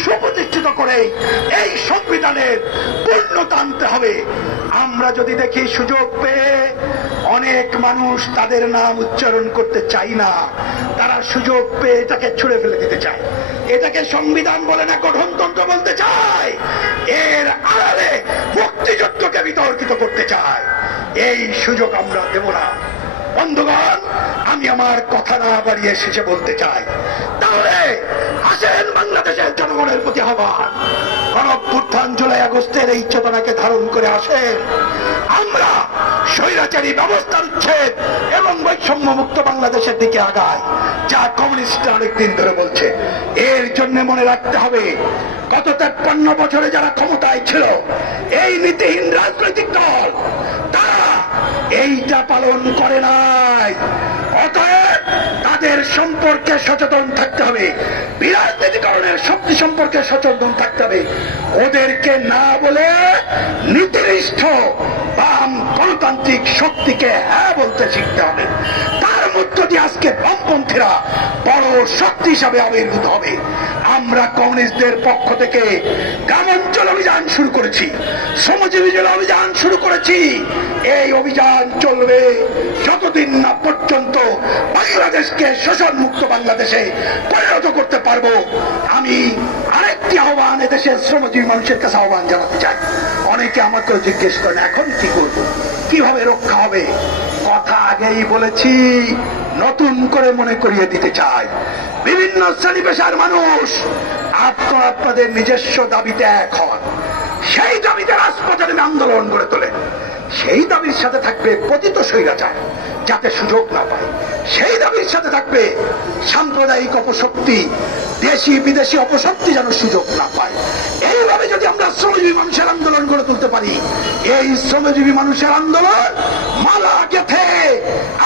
সুপ্রতিষ্ঠিত করে এই সংবিধানের পূর্ণতা আনতে হবে। আমরা যদি দেখি সুযোগ পেয়ে অনেক মানুষ তাদের নাম উচ্চারণ করতে চায় না, তারা সুযোগ পেয়ে এটাকে ছুঁড়ে ফেলে দিতে চায়, এটাকে সংবিধান বলে না গঠনতন্ত্র বলতে চায়, এর আড়ালে মুক্তিযুদ্ধকে বিতর্কিত করতে চায়। এই সুযোগ আমরা দেব না। বন্ধুগণ, আমি আমার কথা না বাড়িয়ে শেষে বলতে চাই, তাহলে আসেন বাংলাদেশের জনগণের প্রতি আহ্বান, গণঅভ্যুত্থান জুলাই আগস্টের এই চেতনাকে ধারণ করে আসেন। আমরা স্বৈরাচারী ব্যবস্থার উচ্ছেদ এবং বৈষম্য মুক্ত বাংলাদেশের দিকে আগাই, যা কমিউনিস্টরা অনেকদিন ধরে বলছে। এর জন্য মনে রাখতে হবে, গত 53 বছরে যারা ক্ষমতায় ছিল, এই নীতিহীন রাজনৈতিক দল, তারা এইটা পালন করে নাই। অতএব তাদের সম্পর্কে সচেতন থাকতে হবে, বিরাজনীতিকরণের শক্তি সম্পর্কে সচেতন থাকতে হবে। ওদেরকে না বলে নীতিনিষ্ঠ বাম গণতান্ত্রিক শক্তিকে হ্যাঁ বলতে শিখতে হবে। তার মধ্য দিয়ে আজকে বামপন্থীরা বড় শক্তি হিসাবে আবির্ভূত হবে। আমরা কমিউনিস্টদের পক্ষ থেকে গ্রামাঞ্চল অভিযান শুরু করেছি, শ্রমজীবী জেলা অভিযান শুরু করেছি। এই অভিযান চলবে যতদিন না পর্যন্ত বাংলাদেশকে শোষণ মুক্ত বাংলাদেশে পরিণত করতে পারবো। আমি আরেকটি আহ্বান এদেশের শ্রমজীবী মানুষের কাছে আহ্বান জানাতে চাই। অনেকে আমাকেও জিজ্ঞেস করেন, এখন কি করব, কিভাবে রক্ষা হবে? কথা আগেই বলেছি, নতুন করে মনে করিয়ে দিতে চাই। বিভিন্ন শ্রেণী পেশার মানুষ আপনারা আপনাদের নিজস্ব দাবিতে এক হন, সেই দাবিতে রাজপথে নেমে আন্দোলন গড়ে তোলেন। সেই দাবির সাথে থাকবে পতিত স্বৈরাচার যাতে সুযোগ না পায়, সেই দাবির সাথে থাকবে সাম্প্রদায়িক অপশক্তি, দেশি বিদেশি অপশক্তি যেন সুযোগ না পায়। এইভাবে যদি আমরা শ্রমজীবী মানুষের আন্দোলন গড়ে তুলতে পারি, এই শ্রমজীবী মানুষের আন্দোলন মালা গেথে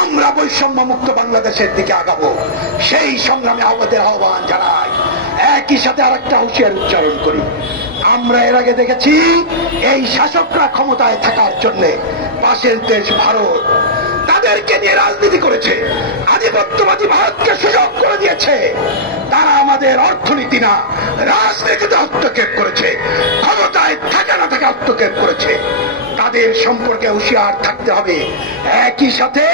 আমরা বৈষম্য মুক্ত বাংলাদেশের দিকে আগাবো। সেই সংগ্রামে আমাদের আহ্বান জানাই। একই সাথে আরেকটা হুঁশিয়ার উচ্চারণ করি, আমরা এর আগে দেখেছি এই শাসকরা ক্ষমতায় থাকার জন্য পাশের দেশ ভারত তাদেরকে নিয়ে রাজনীতি করেছে, আধিপত্যবাদী ভারতকে সুযোগ করে দিয়েছে। তারা আমাদের অর্থনীতি না রাজনীতিতে হস্তক্ষেপ করেছে, ক্ষমতায় থাকা না থাকা হস্তক্ষেপ করেছে। তাদের সম্পর্কে হুঁশিয়ার থাকতে হবে। একই সাথে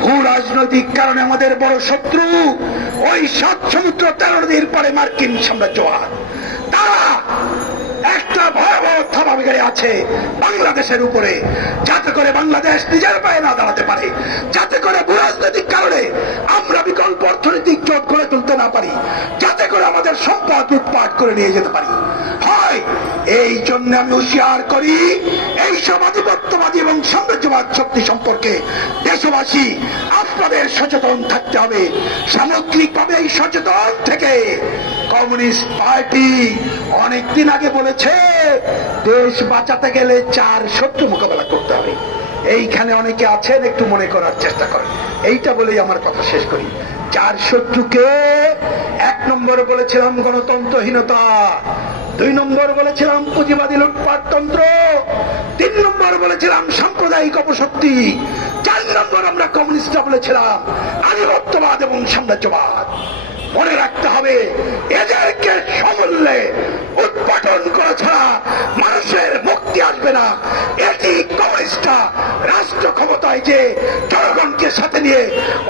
ভূ রাজনৈতিক কারণে আমাদের বড় শত্রু ওই 7 সমুদ্র 13 নদীর পরে মার্কিন সাম্রাজ্যবাদ। তারা একটা ভয়াবহ থাবাবিগারে আছে বাংলাদেশের উপরে, যাতে করে বাংলাদেশ নিজের পায়ে না দাঁড়াতে পারে, যাতে করে ভূরাজনৈতিক কারণে আমরা বিকল্প অর্থনৈতিক জোট গড়ে তুলতে না পারি, যাতে করে আমাদের সম্পদ লুটপাট করে নিয়ে যেতে পারি। হয় এই জন্য আমি হুঁশিয়ার করি, এই সব আধিপত্যবাদী এবং সাম্রাজ্যবাদ শক্তি সম্পর্কে দেশবাসী আপনাদের সচেতন থাকতে হবে। সামগ্রিকভাবে এই সচেতন থেকে কমিউনিস্ট পার্টি অনেকদিন আগে বলেছে, দেশ বাঁচাতে গেলে 4 শত্রু মোকাবেলা করতে হবে। এইখানে অনেকে আছেন, একটু মনে করার চেষ্টা করেন। এইটা বলেই আমার কথা শেষ করি। 4 শত্রুকে 1 নম্বরে বলেছিলাম গণতন্ত্রহীনতা, 2 নম্বর বলেছিলাম পুঁজিবাদী লুটপাটতন্ত্র, 3 নম্বর বলেছিলাম সাম্প্রদায়িক অপশক্তি, 4 নম্বর আমরা কমিউনিস্টরা বলেছিলাম আধিপত্যবাদ এবং সাম্রাজ্যবাদ। মনে রাখতে হবে, এদেরকে সমূল্যে উৎপাদন করা ছাড়া মানুষের মুক্তি আসবে না। এটি কমিউনিস্টরা রাষ্ট্র ক্ষমতায় যে জনগণকে সাথে নিয়ে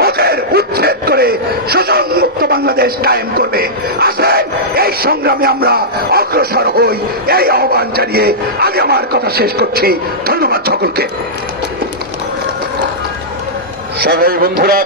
ওদের উচ্ছেদ করে শোষণ মুক্ত বাংলাদেশ কায়েম করবে। আসেন এই সংগ্রামে আমরা অগ্রসর হই, এই আহ্বান জানিয়ে আমি আমার কথা শেষ করছি। ধন্যবাদ সকলকে। সবাই বন্ধুরা।